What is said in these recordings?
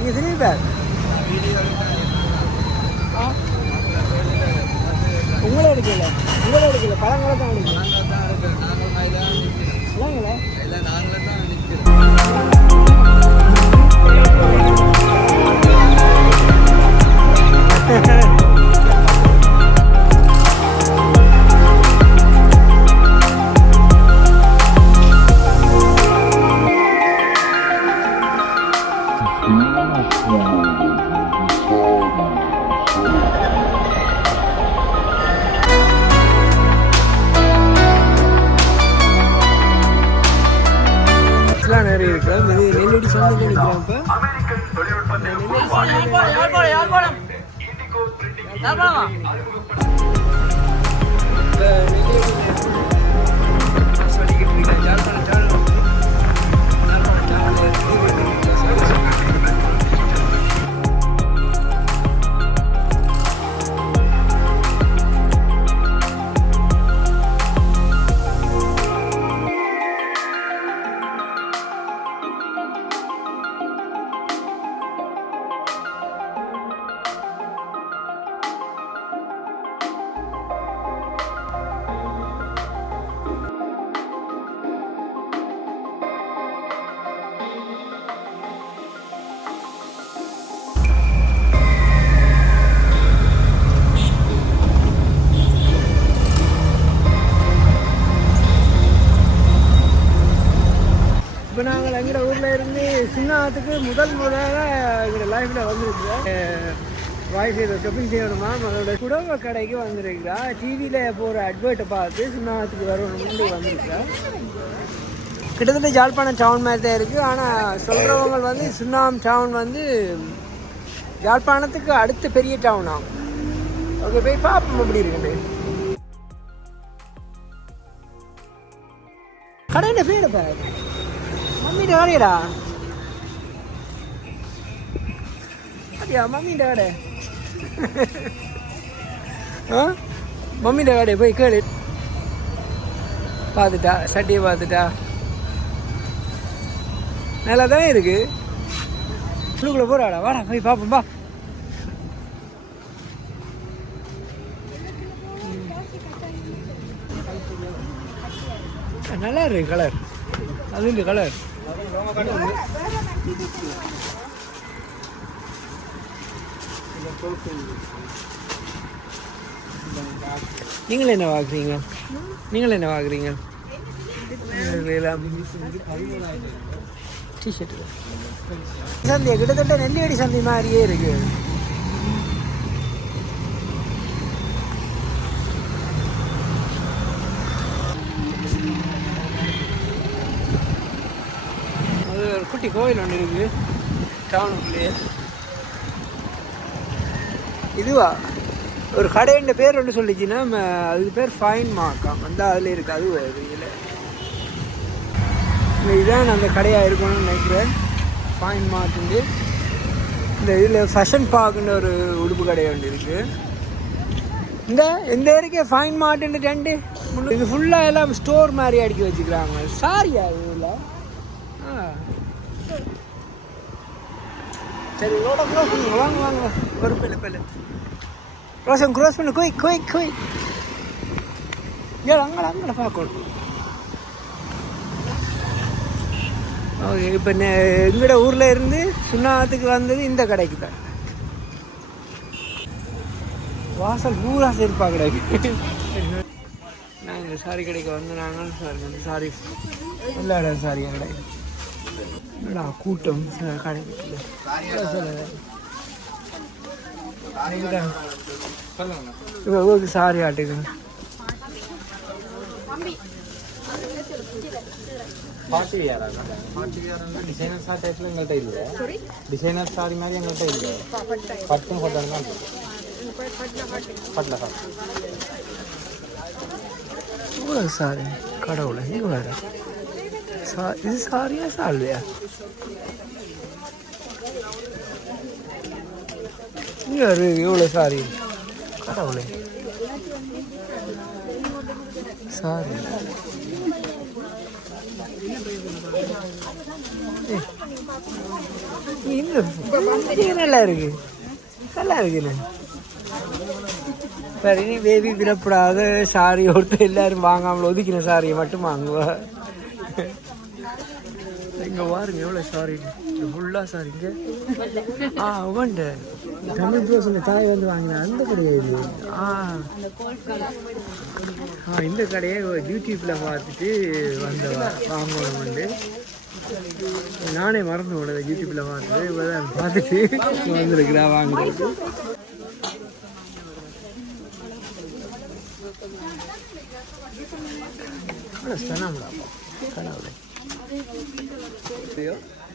நீங்கள் திரும்பி பேர் உங்களே எடுக்கல பழங்களை தான் எடுக்கல நாங்களே தான் நிறைய இருக்கு. நெல்லடி சந்தைக்கு நிற்கிறோம். இப்போ நாங்கள் எங்கள் ஊரில் இருந்து சின்னத்துக்கு முதலாக எங்கள் லைஃப்பில் வந்துருக்குறோம். வாய்ஃபை ஷாப்பிங் செய்யணுமா அதோட குடும்ப கடைக்கு வந்திருக்கிறா. டிவியில் போகிற அட்வர்ட்டை பார்த்து சின்னத்துக்கு வரணும்னு வந்திருக்கிறா. கிட்டத்தட்ட யாழ்ப்பாணம் டவுன் மாதிரி தான் இருக்குது. ஆனால் சொல்கிறவங்க வந்து சுண்ணாம் டவுன் வந்து யாழ்ப்பாணத்துக்கு அடுத்த பெரிய டவுன் ஆகும். ஓகே போய் பார்ப்போம் எப்படி இருக்குன்னு. கடையில் பேர் பாரு மம்மிட்ட கடையடா. அப்படியா மம்மிட்ட கடை? மம்மிட்ட கடை போய் கேளு. பார்த்துட்டா சட்டியை பார்த்துட்டா நல்லா தானே இருக்கு. உள்ளுக்குள்ள போறாடா வாடா போய் பார்ப்போம் பா. நல்லா இருக்கு கலர். அது இந்த கலர் நீங்கள் என்ன வாங்குறீங்க? டிஷர்ட் சந்தை கிட்டத்தட்ட நெல்லியடி சந்தை மாதிரியே இருக்கு. அது ஒரு குட்டி கோயில் ஒன்று இருக்கு டவுனுக்குள்ளேயே. இதுவா ஒரு கடைன்ற பேர் ஒன்று சொல்லிச்சுன்னா அது பேர் ஃபைன் மார்க்காம் வந்து அதில் இருக்குது. அது இதில் இதுதான் அந்த கடையாக இருக்கணும்னு நினைக்கிறேன். ஃபைன் மார்க்குண்டு இந்த இதில் ஃபேஷன் பார்க்குன்ற ஒரு உடுப்பு கடை ஒன்று இருக்குது. இந்த இருக்கே ஃபைன் மார்ட்டுன்னு 2 இது ஃபுல்லாக எல்லாம் ஸ்டோர் மாதிரி அடிக்க வச்சுக்கிறாங்க. சாரியா இதில் சரி ரோட க்ரோஸ் பண்ணுங்க. வாங்க ஒரு பெல்லு ரோசம் க்ரோஸ் பண்ணு. கோய் ஏன் அங்கே பார்க்கணும். ஓகே இப்போ எங்களோட ஊரில் இருந்து சுண்ணாத்துக்கு வந்தது இந்த கடைக்கு தான். வாசல் பூரா செருப்பா கிடையாது. நாங்கள் இந்த சாரி கடைக்கு வந்து நாங்கள் இந்த சாரி விளையாட சாரி கடை கூட்டம் கடைக்கு சாரி ஆட்டுக்கு டிசைனர் சாரி டைப்ல எங்கள்கிட்ட இல்லை. டிசைனர் சாரி மாதிரி எங்கள்கிட்ட இல்லை. பட்டு கொட்டாங்க தான் பட்டில் சார் இவ்வளோ சாரி கடவுளை இவ்வளோ இது சாரியா சால்வையா? இங்கே இவ்வளோ சாரி கடவுளை சாரி நல்லா இருக்கு நல்லா இருக்குண்ணே. சரி நீ பேபி விடப்படாத சாரி ஒருத்தர் எல்லாரும் வாங்காமல் ஒதுக்கின சாரியை மட்டும் வாங்குவா. இங்கே பாருங்க எவ்வளோ சாரி ஃபுல்லாக சாரிங்க. உவண்ட தமிழ் ப்ரோஸுங்க தாய் வந்து வாங்கினா அந்த கிடையாது. இந்த கடையை யூடியூப்பில் பார்த்துட்டு வந்தவா வாங்கணும்ண்டு. நானே மறந்து போனது யூடியூப்பில் பார்த்துட்டு வந்துருக்குறா வாங்குறது.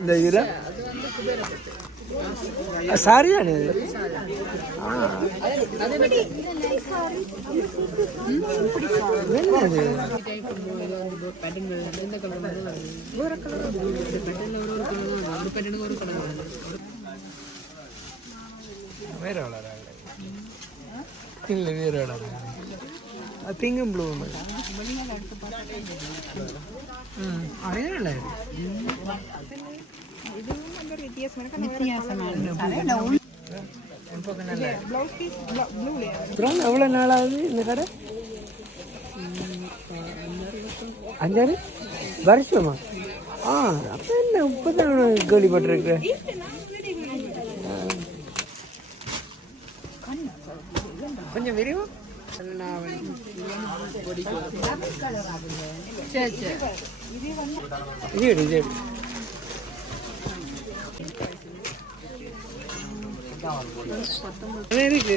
இந்த இதில் சாரி தானே வேற வளர இல்லை வேற வளர பிங்கும் ப்ளூ அதே நல்லா எவ்வளோ நாளாகுது இந்த கடை? 5 வருஷமா? அப்போ என்ன இப்போதான் கேள்விப்பட்டிருக்கிறேன். கொஞ்சம் விரிவா இது இருக்கு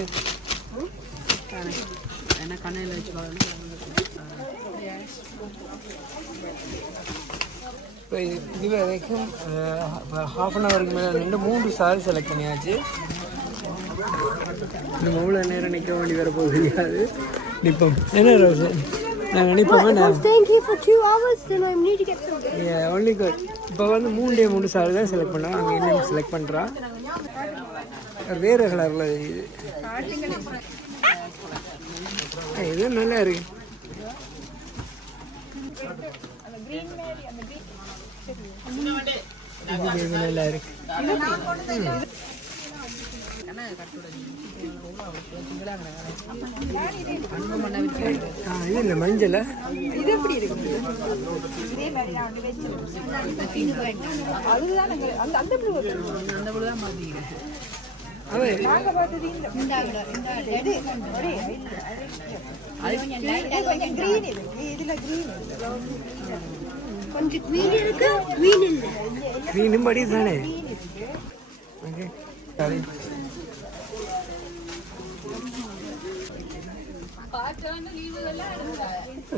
என்ன கண்ணையில் வச்சுக்கோங்க. இப்போ இது வரைக்கும் ½ அன் ஹவருக்கு மேலே 3 சாரி செலக்ட் பண்ணியாச்சு. நம்ம எவ்வளோ நேரம் நிற்க வேண்டி வர போக முடியாது. நிற்போம் என்ன ரோஸ் நாங்கள் நிற்போம். Only good. இப்போ வந்து 3 சாரி தான் செலக்ட் பண்ணோம். அங்கே என்னென்னு செலக்ட் பண்ணுறா வேறு கலரில் இது நல்லா இருக்கு. நல்லா இருக்கு. இது இல்லை மஞ்சள் இது எப்படி இருக்கு? கிரீனும் படி தானே.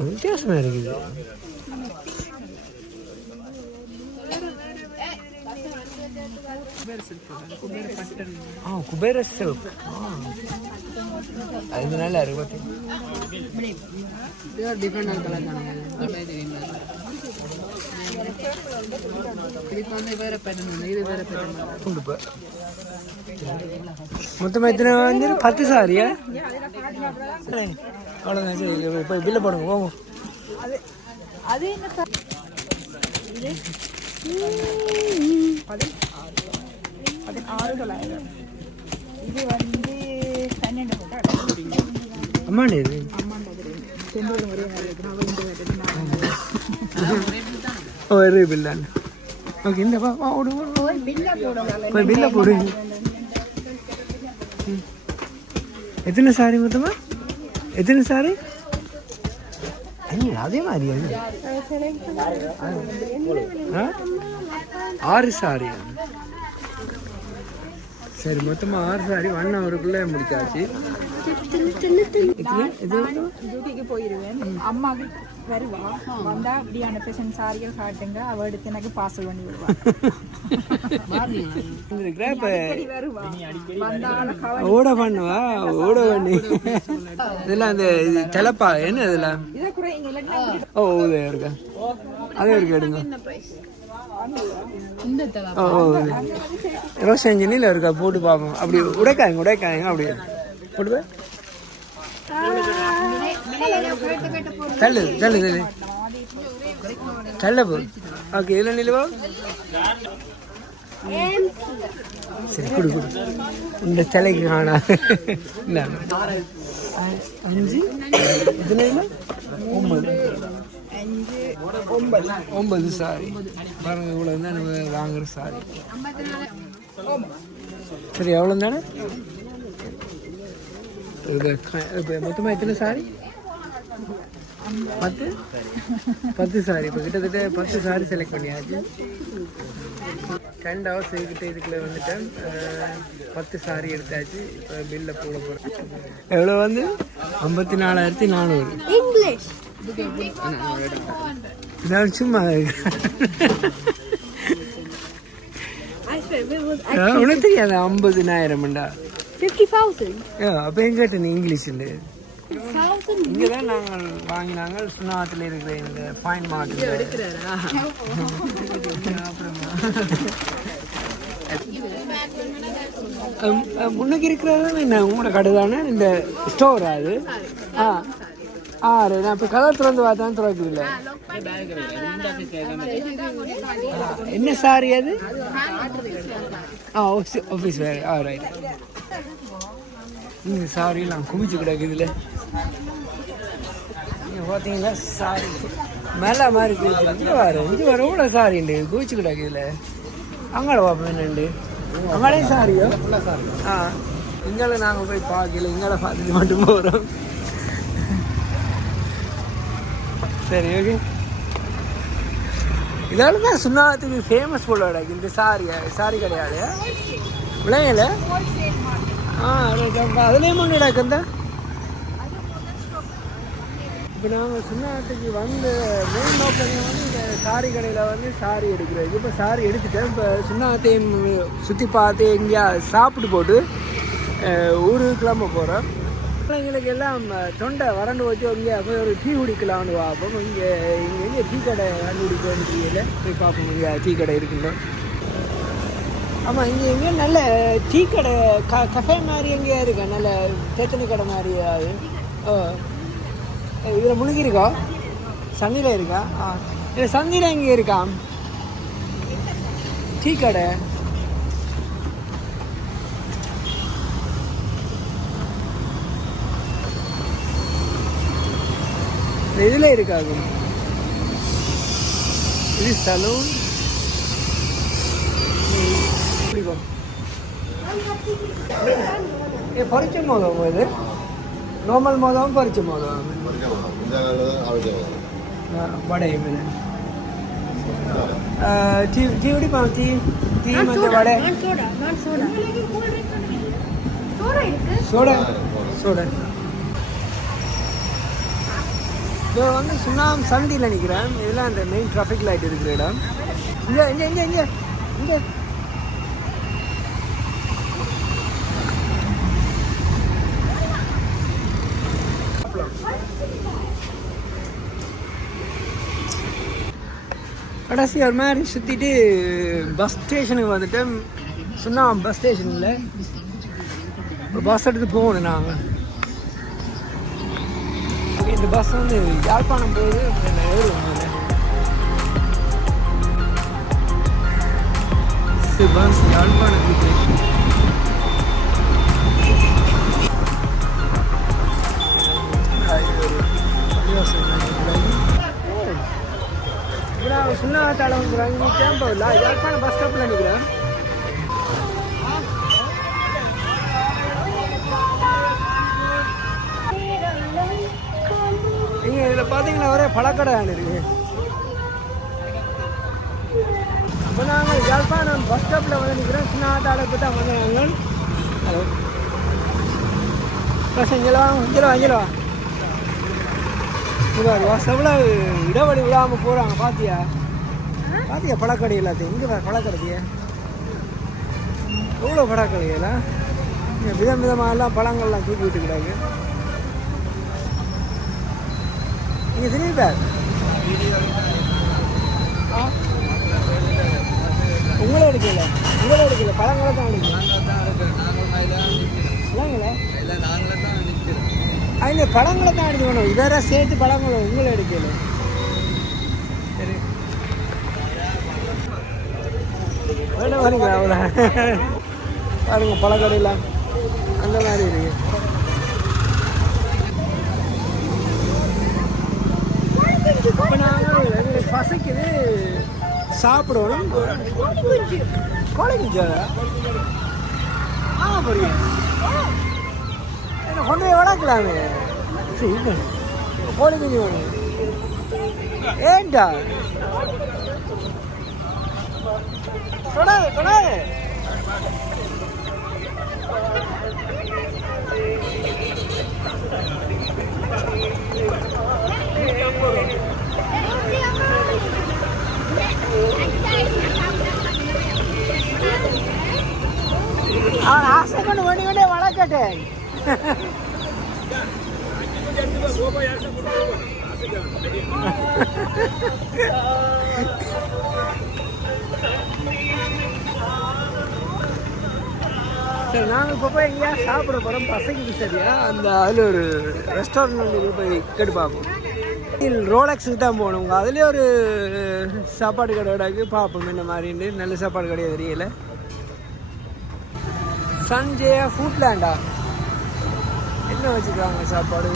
வித்தியாசமா இருக்குது. குபேர சில்க் அது நல்லா இருக்கு. டிஃப்ரெண்ட் கலர் மொத்தமாக எத்தனை வந்து 10 சாரியா? அவ்வளோதான். இப்போ பில்லை போடுங்க போங்க. அது என்ன சார்? இது 16,000. இது வந்து 12. அம்மாண்டே இது ஒரே பில்லான். ஓகே இந்த பில்லை போடு. எத்தனை சாரி மொத்தமா? எத்தனை சாரி? அதே மாதிரி 6 சாரி. சரி மொத்தமாக 6 சாரி 1 ஹவருக்குள்ளே முடிச்சாச்சு. டியூட்டிக்கு போயிடுவேன். அம்மா வருவா. வந்தா இப்படியான ஃபேஷன் சாரிகள் காட்டுங்க, அவ எடுத்து எனக்கு பார்சல் பண்ணி விடுவா. ஓட பண்ணுவா ஓட பண்ணி இதெல்லாம் அந்த செலப்பா என்ன இதெல்லாம்? ஓ இதே இருக்கா அதே இருக்கு எடுங்க. ரோஸ் இன்ஜினில் இருக்கா போட்டு பார்ப்போம். அப்படி உடைக்காங்க அப்படி போட்டு தள்ளு போ. ஓகே இதில் நிலுவா சரி கொடு இந்த சிலைக்கு காணா இல்லை 5 இதில் 9 சாரி பாருங்க இவ்வளோ தான் நம்ம வாங்குற சாரி சரி எவ்வளோ தானே மொத்தமாக எத்தனை சாரி 10 சாரி இப்போ கிட்டத்தட்ட 10 சாரி செலக்ட் பண்ணியாச்சு 10 ஹவர்ஸ் இதுக்குள்ளே வந்துட்டேன் 10 சாரி எடுத்தாச்சு இப்போ பில்லை போட போகிறேன் எவ்வளோ வந்து 54,400 English. நான் சும்மா உனக்கு தெரியாது 50,000 50,000. அப்போ எங்கிட்ட நீ இங்கிலீஷில் 1,000. இங்கே தான் நாங்கள் வாங்கினாங்க சுனாத்தில் இருக்கிற இந்த ஃபைன் மார்க்கெட் எடுக்கிறாரா முன்னுக்கு இருக்கிறதா என்ன உங்களோட கடை தானே இந்த ஸ்டோர் அது நான் இப்போ கதை திறந்து பார்த்தா திறக்குது இல்லை என்ன சாரி அது ஆஃபீஸ் வேறு ரைட் இந்த சாரியெல்லாம் குவிச்சு கிடக்குதுல நீங்கள் பார்த்தீங்களா சாரி மேலே மாதிரி இங்கே வர எவ்வளோ சாரிண்டு குவிச்சு கிடக்குதுல அங்கால பார்ப்போம் என்னண்டு அங்காலையும் சாரியோ இங்கால நாங்கள் போய் பார்க்கல இங்கால பார்த்துட்டு மட்டும் போகிறோம் சரி ஓகே இதால தான் சுண்ணாத்துக்கு ஃபேமஸ் போல கிடக்கு இந்த சாரி கிடையாது விளையல அதுலேயே முன்னே கிடக்குந்தா இப்போ நாங்கள் சுண்ணாத்துக்கு வந்து மெயின் நோக்கம் வந்து இந்த சாரி கடையில் வந்து சாரி எடுக்கிறது இப்போ சாரி எடுத்துட்டேன் இப்போ சுண்ணாத்தையும் சுற்றி பார்த்து எங்கேயா சாப்பிட்டு போட்டு ஊருக்கு கிளம்ப போகிறோம் பிள்ளைங்களுக்கு எல்லாம் தொண்டை வறண்டு வச்சு இங்கே போய் ஒரு டீ குடிக்கலாம்னு பார்ப்போம் எங்கே டீ கடை கண்டுபிடிக்கணும்னு தெரியல போய் பார்ப்போம் இங்கே டீ கடை இருக்குல்ல ஆமாம் இங்கே எங்கே நல்ல டீ கடை கஃபே மாதிரி எங்கேயா இருக்கா நல்ல தேத்தனி கடை மாதிரியா அது இதில் முழுகிருக்கா சந்தியில் இருக்கா இல்லை சந்தியில் எங்கே இருக்கா டீ கடை இதில் இருக்காது இது சலூன் பறிச்ச மோதம் இது நார்மல் மோதம் பறிச்ச மோதம் வடை டீ குடிப்பான் டீ மற்ற வடை சோடா சோடா இப்போ வந்து சுண்ணாம் சந்தியில் நிற்கிறேன் இதெல்லாம் அந்த மெயின் டிராஃபிக் லைட் இருக்கிற இடம் இங்கே இங்கே இங்கே இங்கே இங்கே கடைசி ஒரு மாதிரி சுற்றிட்டு பஸ் ஸ்டேஷனுக்கு வந்துட்டேன் சுண்ணாம் பஸ் ஸ்டேஷனில் ஒரு பஸ் எடுத்து போகணும் நாங்கள் இந்த பஸ் வந்து யாழ்ப்பாணம் போகுது பஸ் யாழ்ப்பாணத்துக்கு சுண்ணாத்தால வந்து கேம்பில் யாழ்ப்பாணம் பஸ் ஸ்டாப்பில் நிற்கிறேன் நீங்கள் இதில் பார்த்தீங்கன்னா ஒரே பழக்கடை இருக்குது இப்போ நாங்கள் யாழ்ப்பாணம் பஸ் ஸ்டாப்பில் வந்து நிற்கிறோம் சுண்ணாத்தால போய்ட்டு வந்து நாங்கள் ஹலோ இங்கேவா எவ்வளோ இடவழி விடாமல் போகிறாங்க பாத்தியா பழக்கடை எல்லாத்தையும் இங்கே பழக்கடையே எவ்வளோ பழக்கடையெல்லாம் விதம் விதமாக எல்லாம் பழங்கள்லாம் தூக்கி விட்டுக்கிறாங்க நீங்கள் தெரியுதா உங்களே எடுக்கல பழங்களை தான் எடுக்கல அதில் பழங்களை தான் எடுக்கணும் இதெல்லாம் சேர்த்து பழங்களை உங்களை எடுக்கல சரி வேண்டாம் பாருங்களா அவ்வளோ பாருங்க பழக்கடையில் அந்த மாதிரி இருக்கு. இப்போ நாங்கள் எங்களுக்கு பசைக்குது சாப்பிடுவோம். கோழி குஞ்சா ஆ போறீங்க என்ன கொண்டு போய் வளர்க்கலாமே. சரி கோழி குஞ்சு வேணும் ஏன்டா தொடாது தொடாது. அவன் ஆசை கொண்டு வேண்டி கொண்டே வளர்க்கட்டேன். சரி நாங்கள் இப்போ போய் எங்கேயா சாப்பிட போகிறோம் பசங்களுக்கு. சரியா அந்த அதில் ஒரு ரெஸ்டாரண்ட் போய் கேட்டு பார்ப்போம். ரோலக்ஸுக்கு தான் போகணுங்க. அதுலேயே ஒரு சாப்பாடு கடைக்கு பார்ப்போம் இந்த மாதிரின்னு. நல்ல சாப்பாடு கடையாக தெரியல. சஞ்சயா ஃபுட்லேண்டா என்ன வச்சுக்கிறாங்க சாப்பாடு.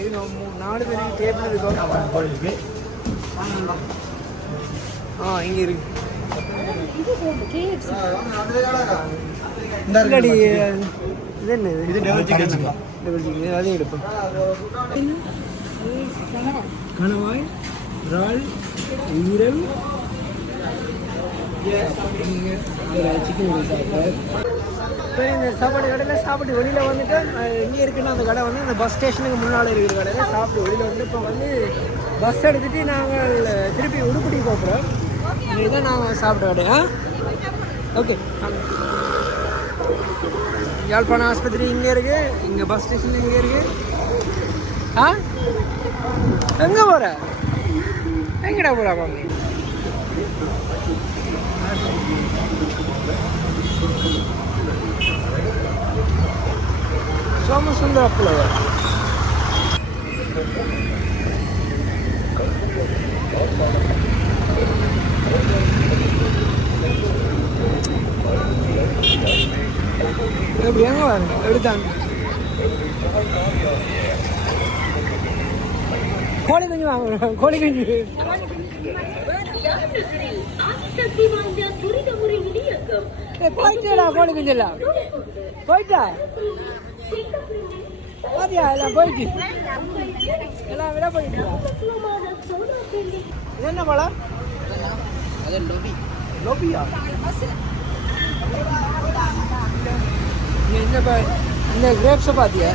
இது 4 பேருக்கு டேபிள் இருக்கு. ஆ இங்கே இருக்கு. இல்லாடி இது என்ன இது டபுள் சிக்கன் அதையும் எடுப்போம். கணவாய் இறால் ஈரல் சிக்கன் சாப்பிட்றேன். இப்போ இந்த சாப்பாடு கடையில் சாப்பிட்டு வெளியில் வந்துட்டு எங்கே இருக்குன்னா அந்த கடை வந்து இந்த பஸ் ஸ்டேஷனுக்கு முன்னால் இருக்கிற கடையில் சாப்பிட்டு வெளியில் வந்து இப்போ வந்து பஸ் எடுத்துகிட்டு நாங்கள் திருப்பி உடுப்படி போகிறோம். இதுதான் நாங்கள் சாப்பிட கடையா. ஓகே யாழ்ப்பாணம் ஆஸ்பத்திரி இங்கே இருக்குது. இங்கே பஸ் ஸ்டேஷன் இங்கே இருக்குது. ஆ எங்கே போகிற எங்கடா போகிறா பாங்க. சோமசுந்தர புலவர் எப்படி எங்க வாங்க எடுத்தாங்க. கோழி குஞ்சு வாங்க கோழி குஞ்சு போயிட்டா கோழி குஞ்சு எல்லாம் போயிட்டா பாத்தியா எல்லாம் போயிட்டு எல்லாம் விட போயிட்டு. இது என்ன பழம்? லோபியா இந்த கிரேப்ஸை பார்த்தியா?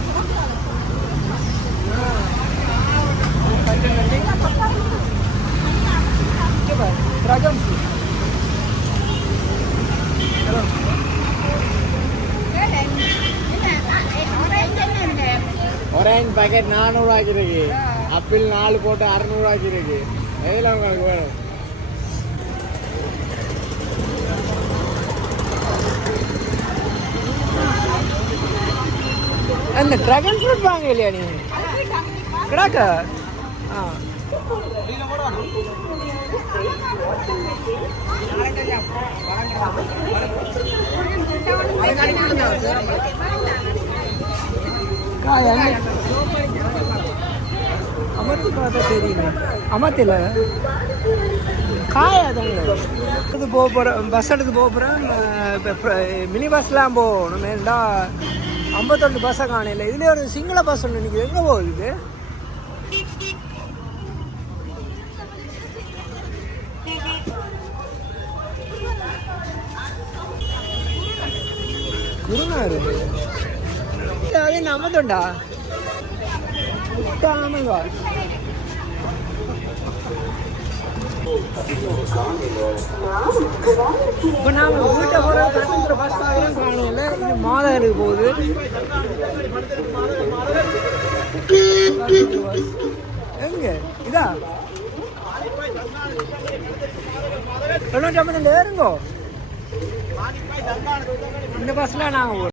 ட்ராகன் ஃப்ரூட் ஒரேஞ்ச் பாக்கெட் 400 ஆக்கிருக்கு. ஆப்பிள் 4 போட்டு 600 ஆக்கிருக்கு. எதில் உங்களுக்கு வேணும்? அந்த ட்ராகன் ஃப்ரூட் வாங்க இல்லையா நீ கிடாக்க? ஆ அமர்த்தி பார்த்தா தெரியுங்க. அமர்த்தில காயாதாங்க. இது போக போகிறேன் பஸ் எடுத்து போக போகிறேன். மினி பஸ்லாம் போகணும். ஏன்டா 52 பஸ்ஸை காணையில். இதுலேயே ஒரு சிங்கள பஸ் ஒன்று நிற்கிது. எங்கே போகுது? குருநாரு அது நமதுண்டா விட்டாமல் வா. இப்போ நாங்கள் வீட்டை போகிற கட்டணத்தில் பஸ் ஆகிரும் காணையில். இது மாதருக்கு போகுது. எங்க இதா 95 ஏறுங்கோ. இந்த பஸ்ல நாங்கள்